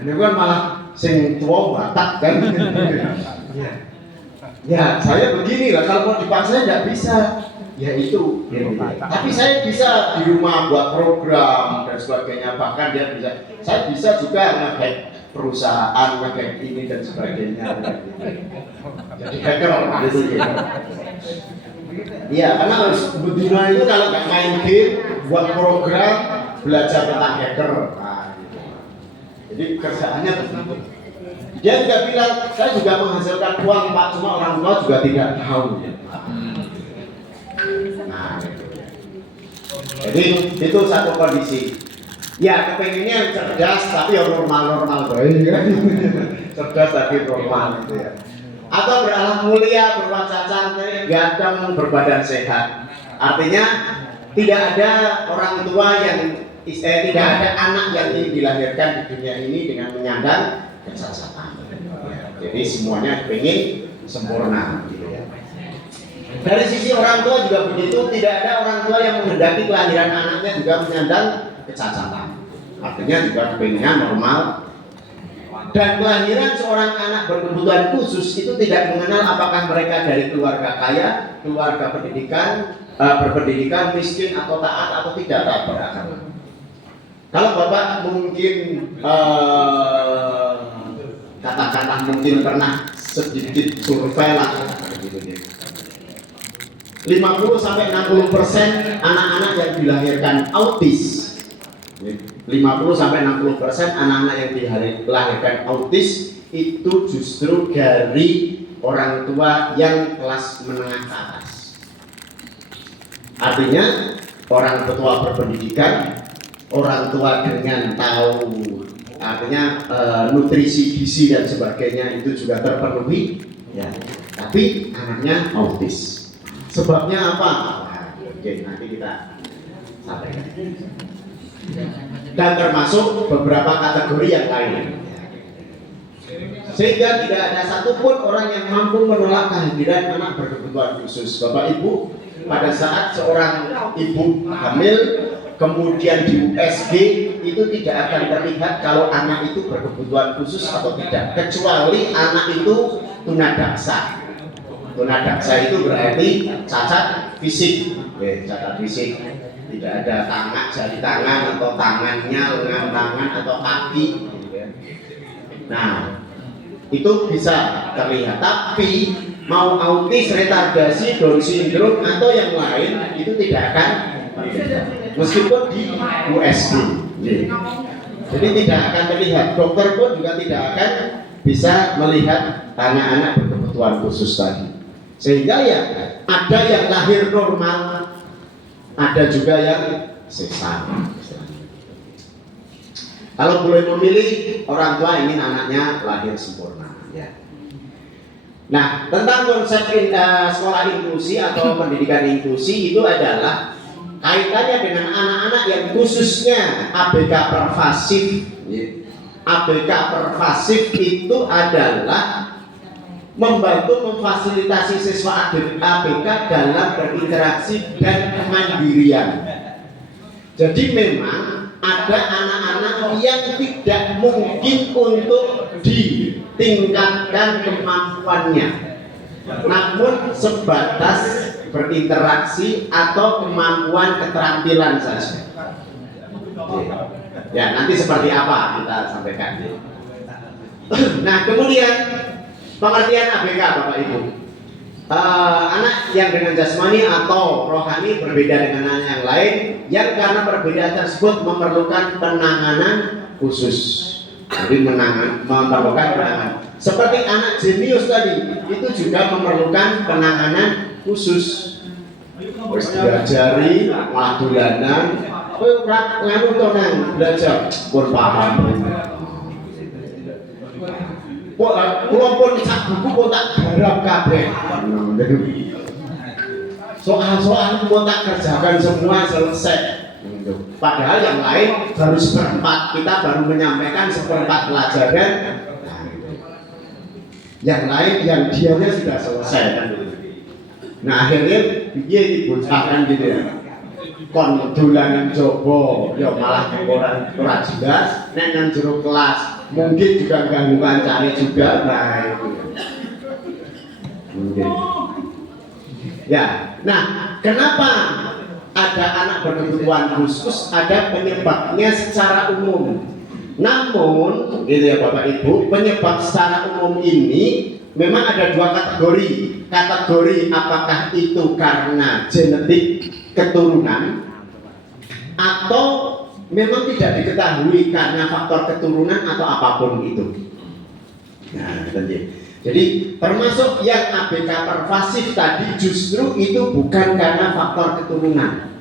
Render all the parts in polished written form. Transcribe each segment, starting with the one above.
Ini kan malah sing tua Batak kan. Ya, saya begini lah, kalau mau dipaksa nggak bisa. Ya itu. Tapi saya bisa di rumah buat program dan sebagainya. Bahkan dia bisa, saya bisa juga nge-hack perusahaan, nge-hack ini dan sebagainya. Jadi hacker gitu. Iya, karena harus bedino itu kalau nggak main game, buat program, belajar tentang hacker. Nah, gitu. Jadi kerjaannya begitu. Dia juga bilang, saya juga menghasilkan uang Pak, cuma orang tua juga tidak tahu. Nah, gitu. Jadi itu satu kondisi. Ya, kepengennya cerdas tapi yang normal-normal baik kan. Cerdas tapi normal gitu ya. Atau berakhlak mulia, berwajah cantik, ganteng, berbadan sehat. Artinya tidak ada orang tua yang tidak ada anak yang ingin dilahirkan di dunia ini dengan menyandang kecacatan. Ya, jadi semuanya ingin sempurna gitu ya. Dari sisi orang tua juga begitu, tidak ada orang tua yang menghendaki kelahiran anaknya juga menyandang kecacatan. Artinya juga pengennya normal. Dan kelahiran seorang anak berkebutuhan khusus itu tidak mengenal apakah mereka dari keluarga kaya, keluarga pendidikan, berpendidikan, miskin atau taat atau tidak taat beragama. Kalau Bapak mungkin katakanlah mungkin pernah sedikit survei lah, 50-60% anak-anak yang dilahirkan autis. 50-60% anak-anak yang dilahirkan autis itu justru dari orang tua yang kelas menengah ke atas. Artinya orang tua berpendidikan, orang tua dengan tahu artinya nutrisi gizi dan sebagainya itu juga terpenuhi ya. Tapi anaknya autis. Sebabnya apa? Nah, oke, nanti kita sampaikan. Dan termasuk beberapa kategori yang lain. Sehingga tidak ada satupun orang yang mampu menolak kehadiran anak berkebutuhan khusus. Bapak Ibu, pada saat seorang ibu hamil kemudian di USG itu tidak akan terlihat kalau anak itu berkebutuhan khusus atau tidak, kecuali anak itu tunadaksa. Tunadaksa itu berarti cacat fisik, cacat fisik. Tidak ada tangan, jari tangan atau tangannya, lengan tangan atau kaki. Nah, itu bisa terlihat. Tapi mau autis, retardasi, Down syndrome atau yang lain itu tidak akan terlihat. Meskipun di USG. Jadi tidak akan terlihat. Dokter pun juga tidak akan bisa melihat anak-anak berkebutuhan khusus tadi. Sehingga ya ada yang lahir normal, ada juga yang sesat. Kalau boleh memilih, orang tua ingin anaknya lahir sempurna. Ya. Nah, tentang konsep sekolah inklusi atau pendidikan inklusi itu adalah kaitannya dengan anak-anak yang khususnya ABK pervasif. ABK pervasif itu adalah membantu memfasilitasi siswa ABK dalam berinteraksi dan kemandirian. Jadi memang ada anak-anak yang tidak mungkin untuk ditingkatkan kemampuannya, namun sebatas berinteraksi atau kemampuan keterampilan saja. Ya, nanti seperti apa kita sampaikan. Nah, kemudian pengertian ABK Bapak Ibu, anak yang dengan jasmani atau rohani berbeda dengan anak yang lain yang karena perbedaan tersebut memerlukan penanganan khusus. Jadi memerlukan penanganan. Seperti anak jenius tadi itu juga memerlukan penanganan khusus. Terus diajari madulanan, nganu tonang belajar pun paham. Kulo pun sak buku pun tak garap kabeh. Soal-soal pun tak kerjakan semua selesai. Padahal yang lain baru seperempat, kita baru menyampaikan seperempat pelajaran. Yang lain yang dianya sudah selesai kan. Nah akhirnya dia dibocahkan gitu ya. Kon dolanan jowo, ya malah orang jelas, nek nang jero kelas Mungkin juga gangguan cari juga, nah itu ya. Mungkin. Ya, nah kenapa ada anak berkebutuhan khusus? Ada penyebabnya secara umum. Namun, gitu ya Bapak Ibu, penyebab secara umum ini memang ada dua kategori. Kategori apakah itu karena genetik keturunan atau memang tidak diketahui karena faktor keturunan atau apapun itu. Nah, jadi termasuk yang ABK pervasif tadi justru itu bukan karena faktor keturunan.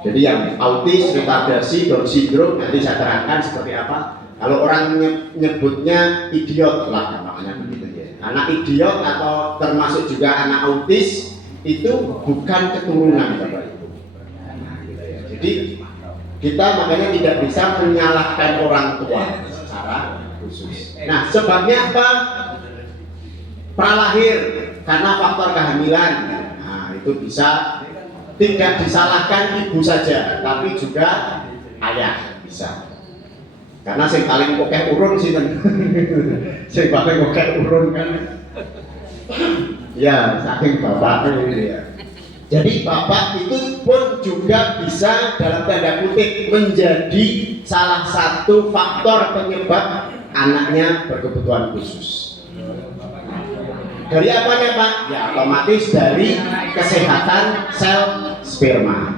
Jadi yang autis, retardasi, Down syndrome nanti saya terangkan seperti apa. Kalau orang nyebutnya idiot lah, namanya begitu ya. Anak idiot atau termasuk juga anak autis itu bukan keturunan, Bapak Ibu. Nah, gitu ya. Jadi kita makanya tidak bisa menyalahkan orang tua secara khusus. Nah, sebabnya apa? Pralahir karena faktor kehamilan. Nah, itu bisa tidak disalahkan ibu saja, tapi juga ayah bisa. Karena yang paling pokok urun sih kan, yang paling pokok urun kan, ya saking bapak ini ya. Jadi bapak itu pun juga bisa dalam tanda kutip menjadi salah satu faktor penyebab anaknya berkebutuhan khusus. Dari apanya Pak? Ya otomatis dari kesehatan sel sperma.